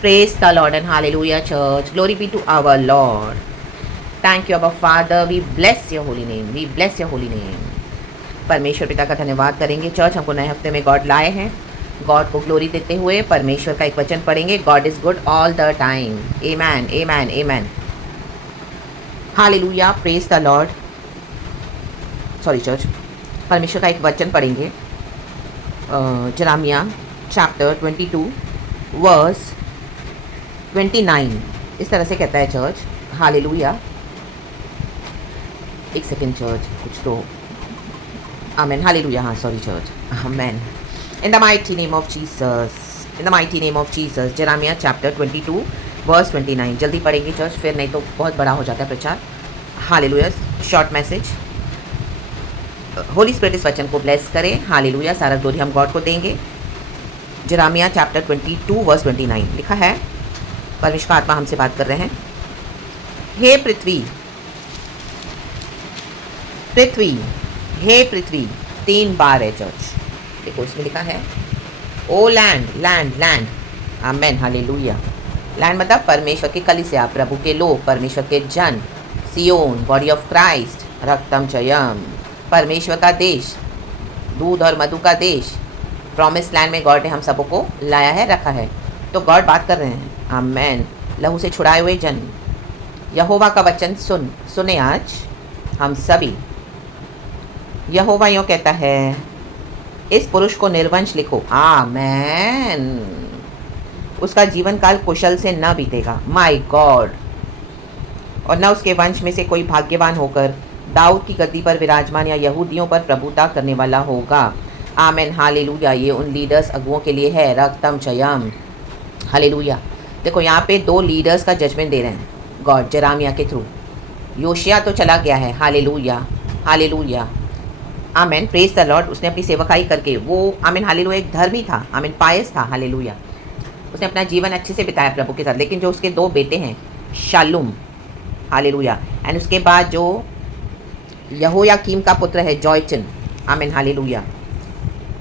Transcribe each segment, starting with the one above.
Praise the Lord and hallelujah, church. Glory be to our Lord. Thank you, our Father. We bless your holy name. We bless your holy name. परमेश्वर पिता का धन्यवाद करेंगे church, हमको नए हफ्ते में गॉड लाए हैं। गॉड को ग्लोरी देते हुए परमेश्वर का एक वचन पढ़ेंगे। God is good all the time. Amen, amen, amen. Hallelujah, praise the Lord. Sorry church, परमेश्वर का एक वचन पढ़ेंगे। जरामिया चैप्टर 22 वर्स 29 इस तरह से कहता है चर्च। हालेलुया। एक सेकेंड चर्च, कुछ तो आमेन। हालेलुया, हाँ sorry church, amen. In the mighty name of Jesus, in the mighty name of Jesus. Jeremiah chapter 22 verse 29 जल्दी पढ़ेंगे चर्च, फिर नहीं तो बहुत बड़ा हो जाता है प्रचार। Hallelujah, short message. Holi spirit इस वचन को ब्लेस करें। हालेलुया, सारा ग्लोरी हम गॉड को देंगे। जरामिया चैप्टर 22 वर्स 29 लिखा है, परमेश्वर का आत्मा हमसे बात कर रहे हैं। हे पृथ्वी, पृथ्वी, हे पृथ्वी, 3 बार है चर्च। देखो इसमें लिखा है ओ लैंड, लैंड, लैंड। आमेन, हालेलुया। लैंड मतलब परमेश्वर की कलीसिया, प्रभु के लोग, परमेश्वर के जन, सियोन, बॉडी ऑफ क्राइस्ट, रक्तम चयम, परमेश्वर का देश, दूध और मधु का देश। प्रॉमिस लैंड में गॉड ने हम सबको लाया है, रखा है। तो गॉड बात कर रहे हैं। आमेन। लहू से छुड़ाए हुए जन, यहोवा का वचन सुने आज हम सभी। यहोवा यूँ कहता है, इस पुरुष को निर्वंश लिखो। आमेन। उसका जीवन काल कुशल से न बीतेगा, माय गॉड, और न उसके वंश में से कोई भाग्यवान होकर दाऊद की गद्दी पर विराजमान या यहूदियों पर प्रभुता करने वाला होगा। आमेन, हालेलुया। ये उन लीडर्स अगुओं के लिए है, रक्तम चयम। हालेलुया। देखो यहाँ पे 2 लीडर्स का जजमेंट दे रहे हैं गॉड जरामिया के थ्रू। योशिया तो चला गया है, hallelujah, hallelujah, amen, praise the Lord. उसने अपनी सेवकाई करके वो, आमेन, हालेलुया, एक धर्मी था, आमेन, पायस था, हालेलुया। उसने अपना जीवन अच्छे से बिताया प्रभु के साथ। लेकिन जो उसके 2 बेटे हैं, शालूम, हालेलुया, एंड उसके बाद जो यहोयाकीम का पुत्र है जोयचिन, आमेन, हालेलुया,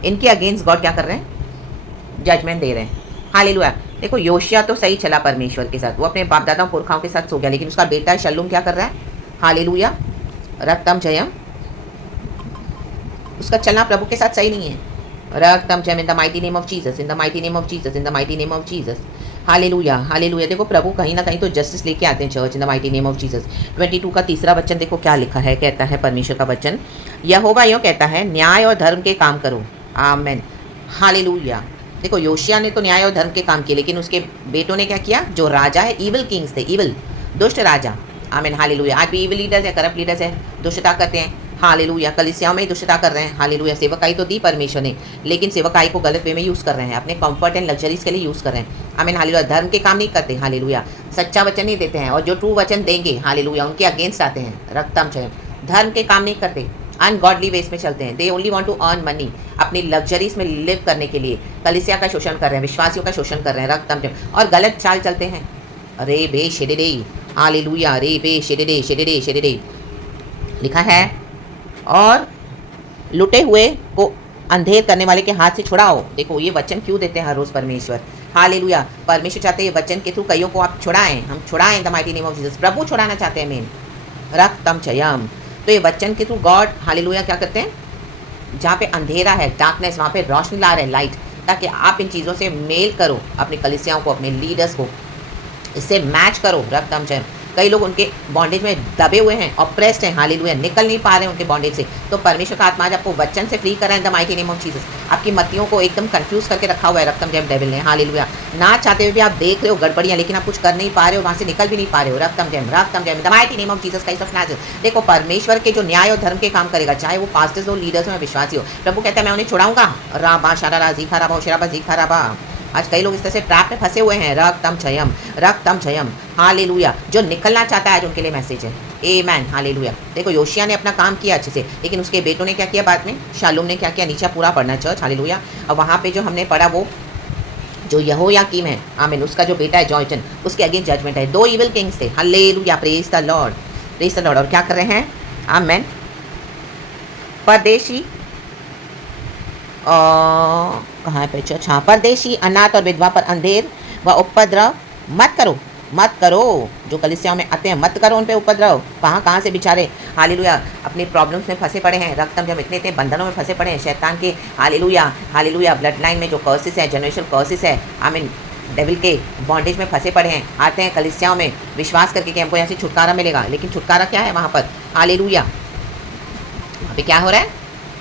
इनके अगेंस्ट गॉड क्या कर रहे हैं? जजमेंट दे रहे हैं। हालेलुया। देखो योशिया तो सही चला परमेश्वर के साथ, वो अपने बाप दादा पुरखाओं के साथ सो गया, लेकिन उसका बेटा शल्लूम क्या कर रहा है? हालेलुया, रक्तम जयम। उसका चलना प्रभु के साथ सही नहीं है। रक्तम जयम, in the mighty name of Jesus, in the mighty name of Jesus, in the mighty name of Jesus. Hallelujah, hallelujah. देखो प्रभु कहीं ना कहीं तो जस्टिस लेके आते हैं church, in the mighty name of Jesus. 22 का तीसरा वचन देखो क्या लिखा है, कहता है परमेश्वर का वचन, यहोवा यूँ कहता है, न्याय और धर्म के काम करो। आमेन, हालेलुया। देखो योशिया ने तो न्याय और धर्म के काम किए, लेकिन उसके बेटों ने क्या किया? जो राजा है, इविल किंग्स थे, इविल, दुष्ट राजा। आमीन, हालेलुया। आज भी इविल लीडर्स है, करप्ट लीडर्स है, दुष्टता करते हैं। हालेलुया, कलीसियाओं में ही दुष्टता कर रहे हैं। हालेलुया। सेवकाई तो दी परमेश्वर ने, लेकिन सेवकाई को गलत वे में यूज़ कर रहे हैं, अपने कंफर्ट एंड लग्जरीज के लिए यूज़ कर रहे हैं। आमीन, हालेलुया। धर्म के काम नहीं करते, हालेलुया, सच्चा वचन नहीं देते हैं, और जो ट्रू वचन देंगे, हालेलुया, उनके अगेंस्ट आते हैं, रक्तम चयम। धर्म के काम नहीं करते, अनगॉडली वेज में चलते हैं। They only want to earn money, अपनी लग्जरीज में लिव करने के लिए कलीसिया का शोषण कर रहे हैं, विश्वासियों का शोषण कर रहे हैं, रक्तम, और गलत चाल चलते हैं। रे बे शेडे, हालेलुया, रे बे शेडे, शेडे, शेडे लिखा है। और लुटे हुए को अंधेर करने वाले के हाथ से छुड़ाओ। देखो ये वचन क्यों देते हैं हर रोज़ परमेश्वर। हालेलुया। परमेश्वर चाहते हैं ये वचन के थ्रू कईयों को आप छुड़ाएं, हम छुड़ाएं, the mighty name of Jesus. प्रभु छुड़ाना चाहते हैं मेन, रक्तम चयम। तो ये वचन के थ्रू गॉड, हालेलुया, क्या करते हैं? जहाँ पे अंधेरा है, डार्कनेस, वहाँ पे रोशनी ला रहे हैं, लाइट, ताकि आप इन चीज़ों से मेल करो, अपनी कलीसियाओं को, अपने लीडर्स को इससे मैच करो, रक्तम चयम। कई लोग उनके बॉन्डेज में दबे हुए हैं, ऑप्रेस्ड हैं, हालेलुया, निकल नहीं पा रहे हैं उनके बॉन्डेज से। तो परमेश्वर का आत्मा आज आपको वचन से फ्री कर रहा है, the mighty name of Jesus. आपकी मतियों को एकदम कंफ्यूज करके रखा हुआ है रक्तम जयम डेविल ने, हालेलुया। ना चाहते हुए भी आप देख रहे हो गड़बड़ियाँ, लेकिन आप कुछ कर नहीं पा रहे हो, वहाँ से निकल भी नहीं पा रहे हो, रक्तम जयम, रक्तम जयम, the mighty name of Jesus Christ of Nazareth. देखो परमेश्वर के जो न्याय और धर्म के काम करेगा, चाहे वो पास्टर्स हो, लीडर्स हो, विश्वासी हो, प्रभु कहता है मैं उन्हें छुड़ाऊंगा। राबा शारा जीखा राबा शराबा जीखा राबा। आज कई लोग इस तरह से ट्रैप में फंसे हुए हैं, रक्तम छयम, रक्तम छयम, हालेलुया। जो निकलना चाहता है आज उनके लिए मैसेज है, आमेन, हालेलुया। देखो योशिया ने अपना काम किया अच्छे से, लेकिन उसके बेटों ने क्या किया बाद में? शालूम ने क्या किया? नीचे पूरा पढ़ना चर्च, हालेलुया। और वहाँ पे जो हमने पढ़ा वो जो यहोयाकीम है, आमीन, उसका जो बेटा है जोयचिन, उसके अगेंस्ट जजमेंट है। 2 इविल किंग्स थे, hallelujah, praise the Lord, praise the Lord. और क्या कर रहे हैं? आमीन। परदेशी कहाँ है पे चर्च? हाँ, परदेशी, अनाथ और विधवा पर अंधेर व उपद्रव मत करो, मत करो। जो कलीसियाओं में आते हैं मत करो उन पे उपद्रव। कहाँ से बेचारे हालेलुया अपनी प्रॉब्लम्स में फंसे पड़े हैं, रक्तम जब इतने बंधनों में फंसे पड़े हैं शैतान के, हालेलुया हालेलुया ब्लड लाइन में जो कर्सिस है, जनरेशनल कर्सिस है, आई मीन डेविल के बॉन्डेज में फंसे पड़े हैं, आते हैं कलीसियाओं में विश्वास करके कि हमको यहाँ से छुटकारा मिलेगा। लेकिन छुटकारा क्या है वहाँ पर, हालेलुया वहाँ पे क्या हो रहा है,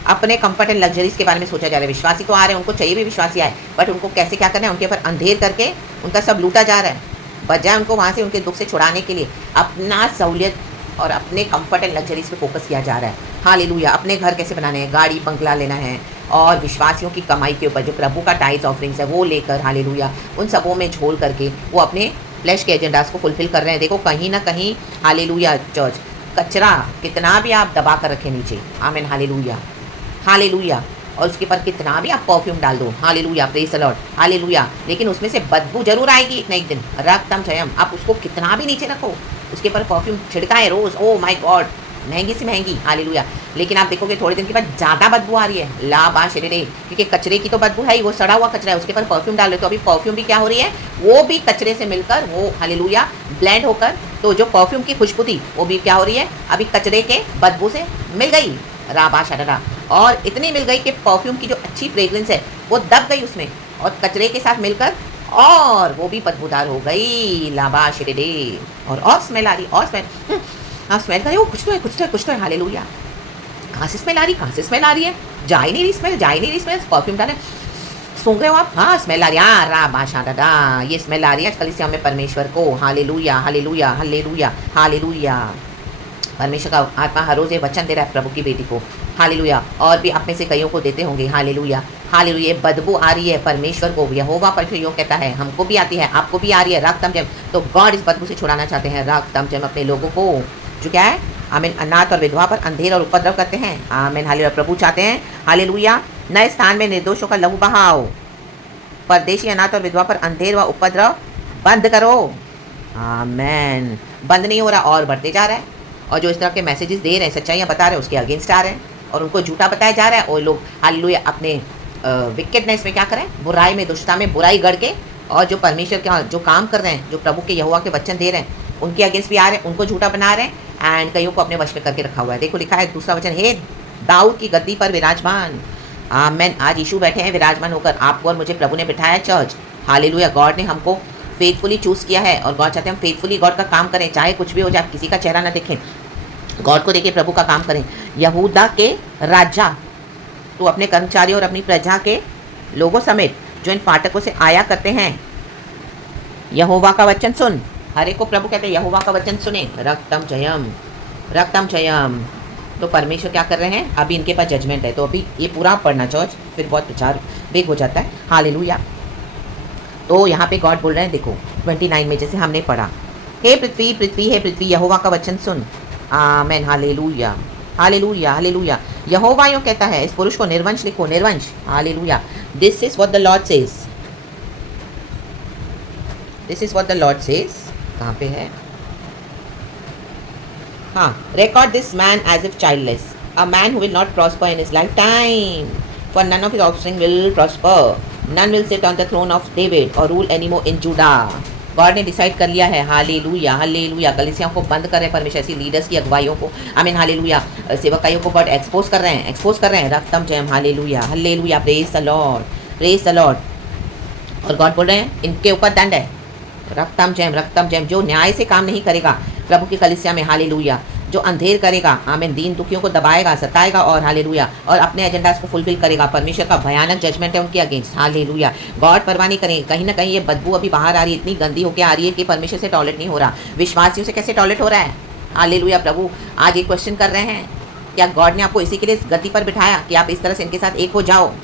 अपने कंफर्ट एंड लग्जरीज के बारे में सोचा जा रहा है। विश्वासी तो आ रहे हैं, उनको चाहिए भी विश्वासी आए, बट उनको कैसे क्या करना है, उनके ऊपर अंधेर करके उनका सब लूटा जा रहा है, बजाय उनको वहाँ से उनके दुख से छुड़ाने के लिए अपना सहूलियत और अपने कंफर्ट एंड लग्जरीज पे फोकस किया जा रहा है। हालेलुया अपने घर कैसे बनाने हैं, गाड़ी बंगला लेना है, और विश्वासियों की कमाई के ऊपर जो प्रभु का टाइज ऑफरिंग्स है वो लेकर हालेलुया उन सबों में झोल करके वो अपने फ्लैश के एजेंडास को फुलफिल कर रहे हैं। देखो कहीं ना कहीं हालेलुया चर्च कचरा कितना भी आप दबा कर रखें नीचे, आमीन हालेलुया हालेलुया, और उसके ऊपर कितना भी आप परफ्यूम डाल दो, hallelujah praise the Lord hallelujah, लेकिन उसमें से बदबू जरूर आएगी एक ना एक दिन, रक्तम जयम। आप उसको कितना भी नीचे रखो, उसके ऊपर परफ्यूम छिड़काएं रोज, ओ माय गॉड महंगी से महंगी हालेलुया, लेकिन आप देखोगे थोड़े दिन के बाद ज़्यादा बदबू आ रही है, ला बा शरीरे, क्योंकि कचरे की तो बदबू है ही, वो सड़ा हुआ कचरा है, उसके ऊपर परफ्यूम डाल रहे तो अभी परफ्यूम भी क्या हो रही है, वो भी कचरे से मिलकर वो हालेलुया ब्लेंड होकर, तो जो परफ्यूम की खुशबू थी वो भी क्या हो रही है, अभी कचरे के बदबू से मिल गई, राबा शररा, और इतनी मिल गई कि परफ्यूम की जो अच्छी फ्रेग्रेंस है वो दब गई उसमें, और कचरे के साथ मिलकर और वो भी बदबूदार हो गई, लाबा शरीरे, और स्मेल आ रही, और स्मेल, हाँ स्मेल कर रही, वो कुछ तो है हालेलुया। कहाँ से स्मेल आ रही है, जा ही नहीं रही स्मेल, परफ्यूम डाले सूंघ रहे हो आप, हाँ स्मेल आ रही है, रा बाशा दादा, ये स्मेल आ रही है कलीसिया में परमेश्वर को, हालेलुया हालेलुया हालेलुया हालेलुया। परमेश्वर का आत्मा हर रोज़ ये वचन दे रहा है प्रभु की बेटी को, हालेलुया, और भी आप में से कईयों को देते होंगे, हालेलुया हालेलुया। बदबू आ रही है परमेश्वर को, यहोवा परमेश्वर योग कहता है हमको भी आती है, आपको भी आ रही है, रागतम जम, तो गॉड इस बदबू से छुड़ाना चाहते हैं, रागतम जम अपने लोगों को, जो क्या है आमीन अनाथ और विधवा पर अंधेर और उपद्रव करते हैं, आमीन हालेलुया। प्रभु चाहते हैं हालेलुया नए स्थान में निर्दोषों का लहू बहाओ, परदेशी अनाथ और विधवा पर अंधेर व उपद्रव बंद करो, आमीन। बंद नहीं हो रहा और बढ़ते जा रहा है, और जो इस तरह के मैसेजेस दे रहे हैं, सच्चाइयाँ बता रहे हैं, उसके अगेंस्ट आ रहे हैं और उनको झूठा बताया जा रहा है, और लोग हालेलुया अपने विकेटनेस में क्या करें, बुराई में दुष्टता में बुराई गढ़ के, और जो परमेश्वर के जो काम कर रहे हैं, जो प्रभु के यहोवा के वचन दे रहे हैं, उनके अगेंस्ट भी आ रहे हैं, उनको झूठा बना रहे हैं, एंड कईयों को अपने वश में करके रखा हुआ है। देखो लिखा है दूसरा वचन, हे दाऊद की गद्दी पर विराजमान, आमीन। आज यीशु बैठे हैं विराजमान होकर, आपको और मुझे प्रभु ने बिठाया चर्च, हालेलुया। गॉड ने हमको फेथफुली चूज़ किया है, और गॉड चाहते हैं हम फेथफुली गॉड का काम करें, चाहे कुछ भी हो जाए, किसी का चेहरा ना देखें, गॉड को देखिए, प्रभु का काम करें। यहूदा के राजा, तो अपने कर्मचारियों और अपनी प्रजा के लोगों समेत जो इन फाटकों से आया करते हैं, यहोवा का वचन सुन। हर एक को प्रभु कहते हैं यहोवा का वचन सुने, रक्तम जयम। तो परमेश्वर क्या कर रहे हैं, अभी इनके पास जजमेंट है, तो अभी ये पूरा पढ़ना चर्च, फिर बहुत प्रचार बेग हो जाता है, हालेलुया। तो यहाँ पे गॉड बोल रहे हैं, देखो 29 में जैसे हमने पढ़ा, हे पृथ्वी यहोवा का वचन सुन, आमीन हालेलुया हालेलुया हालेलुया। यहोवा यूँ कहता है, इस पुरुष को निर्वंश लिखो, निर्वंश, hallelujah. This is what the Lord says, कहाँ पे है, हाँ, record this man as if childless, a man who will not prosper in his lifetime, for none of his offspring will prosper, none will sit on the throne of David or rule anymore in Judah। God ने decide कर लिया है, hallelujah hallelujah. कलीसियाओं को बंद कर रहे हैं परमेश्वर, ऐसी लीडर्स की अगुवाइयों को, आमीन हालेलुया, सेवकाइयों को गॉड एक्सपोज कर रहे हैं, रक्तम जयम, hallelujah hallelujah, praise the Lord. और गॉड बोल रहे हैं इनके ऊपर दंड है, रक्तम जयम। जो न्याय से काम नहीं करेगा प्रभु की कलीसिया में, हालेलुया, जो अंधेर करेगा, आमीन, दीन दुखियों को दबाएगा, सताएगा, और हालेलुया, और अपने एजेंडास को फुलफिल करेगा, परमेश्वर का भयानक जजमेंट है उनके अगेंस्ट, हालेलुया। गॉड परवाह नहीं करेंगे, कहीं ना कहीं ये बदबू अभी बाहर आ रही है, इतनी गंदी होकर आ रही है कि परमेश्वर से टॉयलेट नहीं हो रहा, विश्वासियों से कैसे टॉयलेट हो रहा है, हालेलुया। प्रभु आज ये क्वेश्चन कर रहे हैं, क्या गॉड ने आपको इसी के लिए गति पर बिठाया कि आप इस तरह से इनके साथ एक हो जाओ,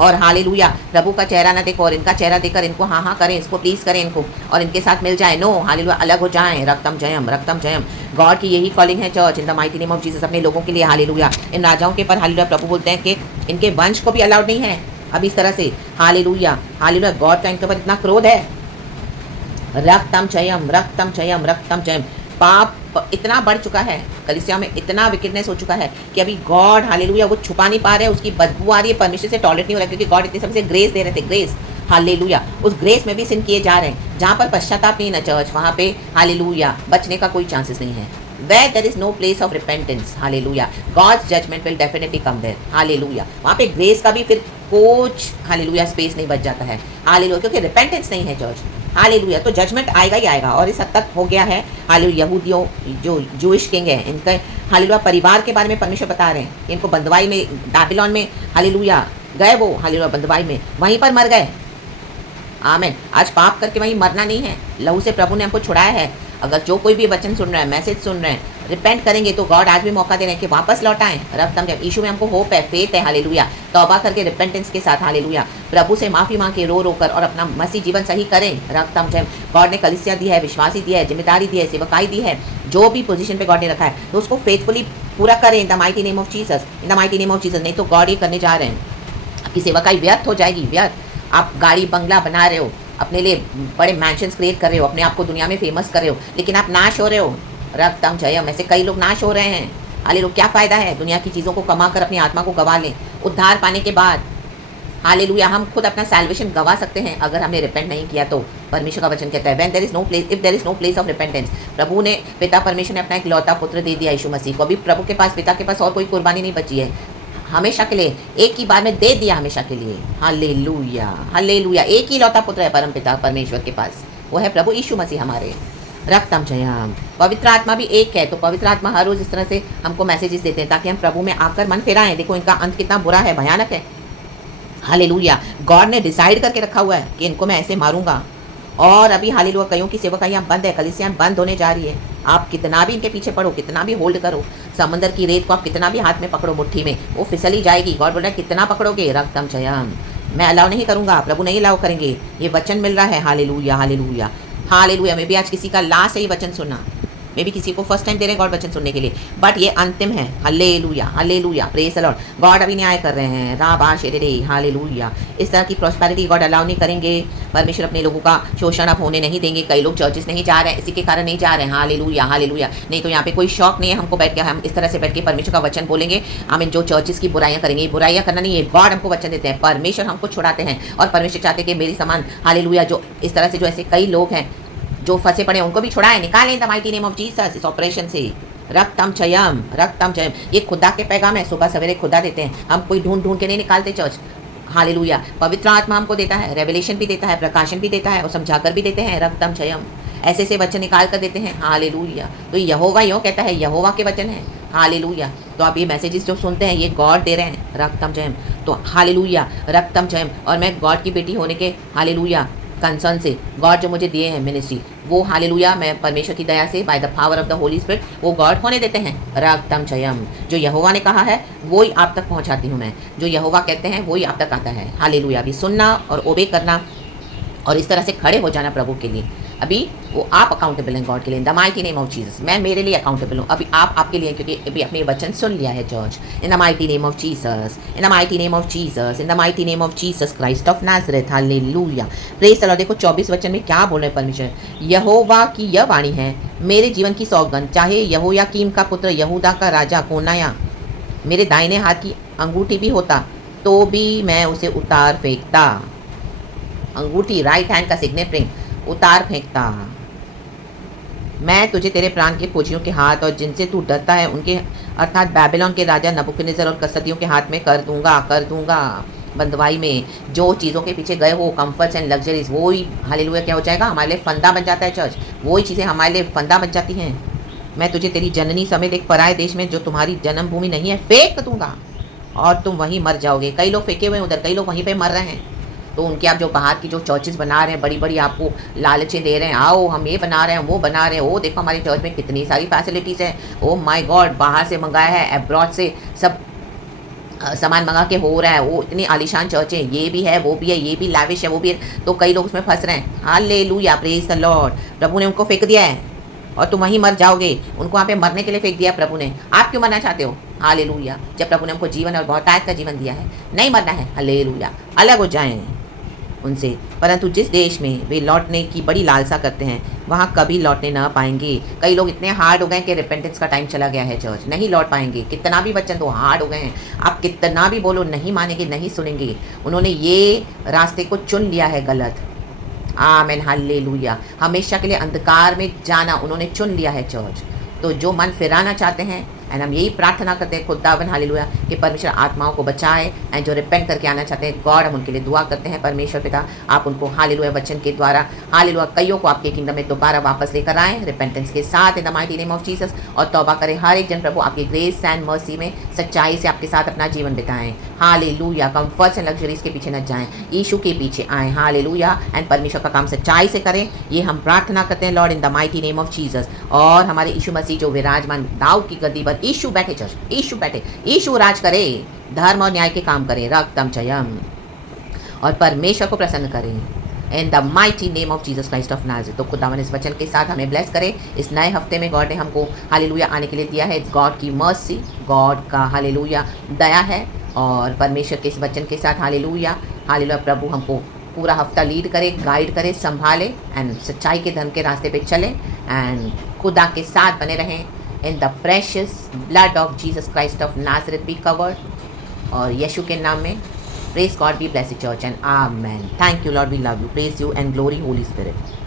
और हालेलुया प्रभु का चेहरा ना देखो और इनका चेहरा देखकर इनको हाँ करें, इसको प्लीज़ करें इनको, और इनके साथ मिल जाए, नो हालेलुया, अलग हो जाएं, रक्तम जयम। गॉड की यही कॉलिंग है church, in the mighty name of Jesus, अपने लोगों के लिए, हालेलुया। इन राजाओं के पर हालेलुया प्रभु बोलते हैं कि इनके वंश को भी अलाउड नहीं है अब इस तरह से, हालेलुया। गॉड का इनके ऊपर इतना क्रोध है, रक्तम जयम। पाप इतना बढ़ चुका है, कलीसिया में इतना विकेटनेस हो चुका है कि अभी गॉड हालेलुया वो छुपा नहीं पा रहे, उसकी बदबू आ रही है, परमेश्वर से टॉयलेट नहीं हो रहा, क्योंकि गॉड इतने समय से ग्रेस दे रहे थे, ग्रेस, हालेलुया। उस ग्रेस में भी सिन किए जा रहे हैं, जहाँ पर पश्चाताप नहीं ना चर्च, वहाँ पे हालेलुया बचने का कोई चांसेस नहीं है। Where there is no place of repentance, hallelujah, God's judgment will definitely come there, hallelujah। वहाँ पे ग्रेस का भी फिर कुछ हालेलुया स्पेस नहीं बच जाता है, हालेलुया, क्योंकि रिपेंटेंस नहीं है चर्च, हालेलुया। तो जजमेंट आएगा ही आएगा, और इस हद तक हो गया है। हालेलुया, यहूदियों जो जूइश किंग है, इनके हालेलुया परिवार के बारे में परमेश्वर बता रहे हैं कि इनको बंदवाई में, बाबिलोन में हालेलुया गए, वो हालेलुया बंदवाई में वहीं पर मर गए। आमीन। आज पाप करके वहीं मरना नहीं है, लहू से प्रभु ने हमको छुड़ाया है। अगर जो कोई भी वचन सुन रहा है, मैसेज सुन रहे हैं, रिपेंट करेंगे तो गॉड आज भी मौका दे रहे हैं कि वापस लौट आएं। रब तम जब यीशु में हमको होप है, फेथ है, हालेलुया, तौबा करके रिपेंटेंस के साथ हालेलुया प्रभु से माफ़ी मांग के रो रो कर और अपना मसीह जीवन सही करें। रब तम जब गॉड ने कलीसिया दी है, विश्वासी दिया है, जिम्मेदारी दी है, सेवकाई दी है, जो भी पोजीशन पे गॉड ने रखा है, तो उसको फेथफुली पूरा करें इन the mighty name of Jesus, in the mighty name of Jesus. नहीं तो गॉड ये करने जा रहे हैं, आपकी सेवकाई व्यर्थ हो जाएगी, व्यर्थ। आप गाड़ी बंगला बना रहे हो, अपने लिए बड़े मैंशंस क्रिएट कर रहे हो, अपने आप को दुनिया में फेमस कर रहे हो, लेकिन आप नाश हो रहे हो। रक्तम जयम, ऐसे कई लोग नाश हो रहे हैं। हालेलुया, क्या फ़ायदा है दुनिया की चीज़ों को कमा कर अपनी आत्मा को गंवा लें उद्धार पाने के बाद। हालेलुया, हम खुद अपना सैल्वेशन गंवा सकते हैं अगर हमने रिपेंट नहीं किया तो। परमेश्वर का वचन कहता है when there is no place, if there is no place of repentance. प्रभु ने, पिता परमेश्वर ने अपना एक लौता पुत्र दे दिया यीशु मसीह को। अभी प्रभु के पास, पिता के पास और कोई कुर्बानी नहीं बची है, हमेशा के लिए एक ही बार में दे दिया, हमेशा के लिए। Hallelujah, hallelujah. एक ही लौता पुत्र है परम पिता परमेश्वर के पास, वो है प्रभु यीशु मसीह हमारे। रक्तम जयम। पवित्र आत्मा भी एक है, तो पवित्र आत्मा हर रोज़ इस तरह से हमको मैसेजेस देते हैं ताकि हम प्रभु में आकर मन फिराएं। देखो इनका अंत कितना बुरा है, भयानक है। हालेलुया, गॉड ने डिसाइड करके रखा हुआ है कि इनको मैं ऐसे मारूंगा। और अभी हालेलुया कईयों की सेवकाइयाँ बंद है, कलीसियाँ बंद होने जा रही है। आप कितना भी इनके पीछे पड़ो, कितना भी होल्ड करो, समंदर की रेत को आप कितना भी हाथ में पकड़ो मुट्ठी में, वो फिसली जाएगी। गॉड बोल रहा है कितना पकड़ोगे। रक्तम जयम, मैं अलाउ नहीं करूँगा, प्रभु नहीं अलाउ करेंगे। ये वचन मिल रहा है। Hallelujah, hallelujah, hallelujah. मैं भी आज किसी का लास्ट है ये वचन सुना, मे भी किसी को फर्स्ट टाइम दे रहे हैं गॉड वचन सुनने के लिए, बट ये अंतिम है। Hallelujah, hallelujah, praise the Lord. God अभी न्याय कर रहे हैं। राबा शेरे, हालेलुया। इस तरह की प्रॉस्पेरिटी गॉड अलाउ नहीं करेंगे। परमेश्वर अपने लोगों का शोषण अब होने नहीं देंगे। कई लोग चर्चिस नहीं जा रहे हैं, इसी के कारण नहीं जा रहे हैं। Hallelujah, hallelujah. नहीं तो यहाँ पे कोई शौक नहीं है हमको बैठ के, हम इस तरह से बैठ के परमेश्वर का वचन बोलेंगे। आमीन। जो चर्चिस की बुराइयाँ करेंगे, बुराइयाँ करना नहीं है, गॉड हमको वचन देते हैं, परमेश्वर हमको छुड़ाते हैं। और परमेश्वर चाहते हैं कि मेरी समान हालेलुया जो इस तरह से, जो ऐसे कई लोग हैं जो फंसे पड़े, उनको भी छुड़ाएं, निकालें the mighty name of Jesus इस ऑपरेशन से। रक्तम जयम, रक्तम जयम। ये खुदा के पैगाम है, सुबह सवेरे खुदा देते हैं, हम कोई ढूंढ ढूंढ के नहीं निकालते चर्च। हालेलुया, पवित्र आत्मा हमको देता है, रेवलेशन भी देता है, प्रकाशन भी देता है, और समझाकर भी देते हैं। रक्तम जयम, ऐसे ऐसे वचन निकाल कर देते हैं। हालेलुया। तो यहोवा यूँ कहता है, यहोवा के वचन है। हालेलुया। तो आप ये मैसेजेस जो सुनते हैं, ये गॉड दे रहे हैं। रक्तम जयम, तो हालेलुया, रक्तम जयम। और मैं गॉड की बेटी होने के हालेलुया कंसर्न से, गॉड जो मुझे दिए हैं मिनिस्ट्री, वो हालेलुया मैं परमेश्वर की दया से by the power of the Holi spirit वो गॉड होने देते हैं। रक्तम जयम, जो यहोवा ने कहा है वो ही आप तक पहुंचाती हूँ मैं, जो यहोवा कहते हैं वो ही आप तक आता है। हालेलुया। अभी सुनना और ओबे करना और इस तरह से खड़े हो जाना प्रभु के लिए। अभी वो आप अकाउंटेबल हैं गॉड के लिए, इन the mighty name of Jesus. मैं मेरे लिए अकाउंटेबल हूँ, अभी आप आपके लिए, क्योंकि अभी अपने वचन सुन लिया है church. In the mighty name of Jesus, in the mighty name of Jesus, in the mighty name of Jesus Christ of Nazareth. Hallelujah, praise the Lord. देखो 24 वचन में क्या बोल रहे हैं परमेश्वर। यहोवा की यह वाणी है, मेरे जीवन की सौगंध, चाहे यहोयाकीम का पुत्र यहूदा का राजा कोनाया मेरे दाहिने हाथ की अंगूठी भी होता तो भी मैं उसे उतार फेंकता। अंगूठी, राइट हैंड का सिग्नेट रिंग, उतार फेंकता। मैं तुझे तेरे प्राण के खोजियों के हाथ और जिनसे तू डरता है उनके, अर्थात बाबिलोन के राजा नबूकदनेस्सर और कसदियों के हाथ में कर दूंगा। बंदवाई में जो चीज़ों के पीछे गए हो, कंफर्ट्स एंड लग्जरीज, वो ही हालेलुया क्या हो जाएगा, हमारे लिए फंदा बन जाता है चर्च। वो ही चीज़ें हमारे लिए फंदा बन जाती हैं। मैं तुझे तेरी जननी समेत एक पराये देश में जो तुम्हारी जन्मभूमि नहीं है फेंक दूंगा और तुम वहीं मर जाओगे। कई लोग फेंके हुए हैं उधर, कई लोग वहीं पे मर रहे हैं। तो उनके आप जो बाहर की जो चर्चेस बना रहे हैं, बड़ी बड़ी आपको लालचें दे रहे हैं, आओ हम ये बना रहे हैं, वो बना रहे हैं, ओ देखो हमारी चर्च में कितनी सारी फैसिलिटीज़ हैं, ओ माय गॉड, बाहर से मंगाया है, अब्रॉड से सब सामान मंगा के हो रहा है, वो इतनी आलीशान चर्च है, ये भी है, वो भी है, ये भी लाविश है, वो भी है। तो कई लोग उसमें फंस रहे हैं। Hallelujah, praise the Lord. प्रभु ने उनको फेंक दिया है और तुम वहीं मर जाओगे। उनको वहाँ पे मरने के लिए फेंक दिया प्रभु ने। आप क्यों मरना चाहते हो? हालेलुया, जब प्रभु ने हमको जीवन और बहुतायत का जीवन दिया है। नहीं मरना है। हालेलुया, अलग हो जाएं। उनसे, परंतु जिस देश में वे लौटने की बड़ी लालसा करते हैं वहाँ कभी लौटने ना पाएंगे। कई लोग इतने हार्ड हो गए कि रिपेंटेंस का टाइम चला गया है चर्च, नहीं लौट पाएंगे। कितना भी वचन दो, हार्ड हो गए हैं, आप कितना भी बोलो नहीं मानेंगे, नहीं सुनेंगे। उन्होंने ये रास्ते को चुन लिया है गलत। आमेन, हालेलुया। हमेशा के लिए अंधकार में जाना उन्होंने चुन लिया है चर्च। तो जो मन फिराना चाहते हैं, एंड हम यही प्रार्थना करते हैं खुदावन हालेलुया कि परमेश्वर आत्माओं को बचाए, एंड जो रिपेंट करके आना चाहते हैं गॉड हम उनके लिए दुआ करते हैं। परमेश्वर पिता आप उनको हालेलुया वचन के द्वारा हालेलुया कईयों को आपके किंगडम में दोबारा वापस लेकर आएँ रिपेंटेंस के साथ इन the mighty name of Jesus, और तौबा करें हर एक जन प्रभु आपकी ग्रेस एंड मर्सी में सच्चाई से आपके साथ अपना जीवन बिताएं। हालेलुया, कंफर्ट्स एंड लग्जरीज के पीछे न जाएं, यीशु के पीछे आएँ। हालेलुया, एंड परमेश्वर का काम सच्चाई से करें, ये हम प्रार्थना करते हैं Lord in the mighty name of Jesus. और हमारे यीशु मसीह जो विराजमान दाऊद की गद्दी पर यीशु बैठे चर्च, यीशु बैठे, यीशु राज करे, धर्म और न्याय के काम करें, रक्तम चयम, और परमेश्वर को प्रसन्न करें इन the mighty name of Jesus Christ of Nazareth. तो खुदावन इस वचन के साथ हमें ब्लेस करें। इस नए हफ्ते में गॉड ने हमको हालेलुया आने के लिए दिया है। इट्स गॉड की मर्सी, गॉड का हालेलुया दया है, और परमेश्वर के इस वचन के साथ हालेलुया हालेलुया प्रभु हमको पूरा हफ्ता लीड करे, गाइड करे, संभाले, एंड सच्चाई के धर्म के रास्ते पे चलें, एंड खुदा के साथ बने रहें। In the precious blood of Jesus Christ of Nazareth be covered, और यीशु के नाम में praise God, be blessed church, and amen. Thank you Lord, we love you, praise you and glory Holy Spirit.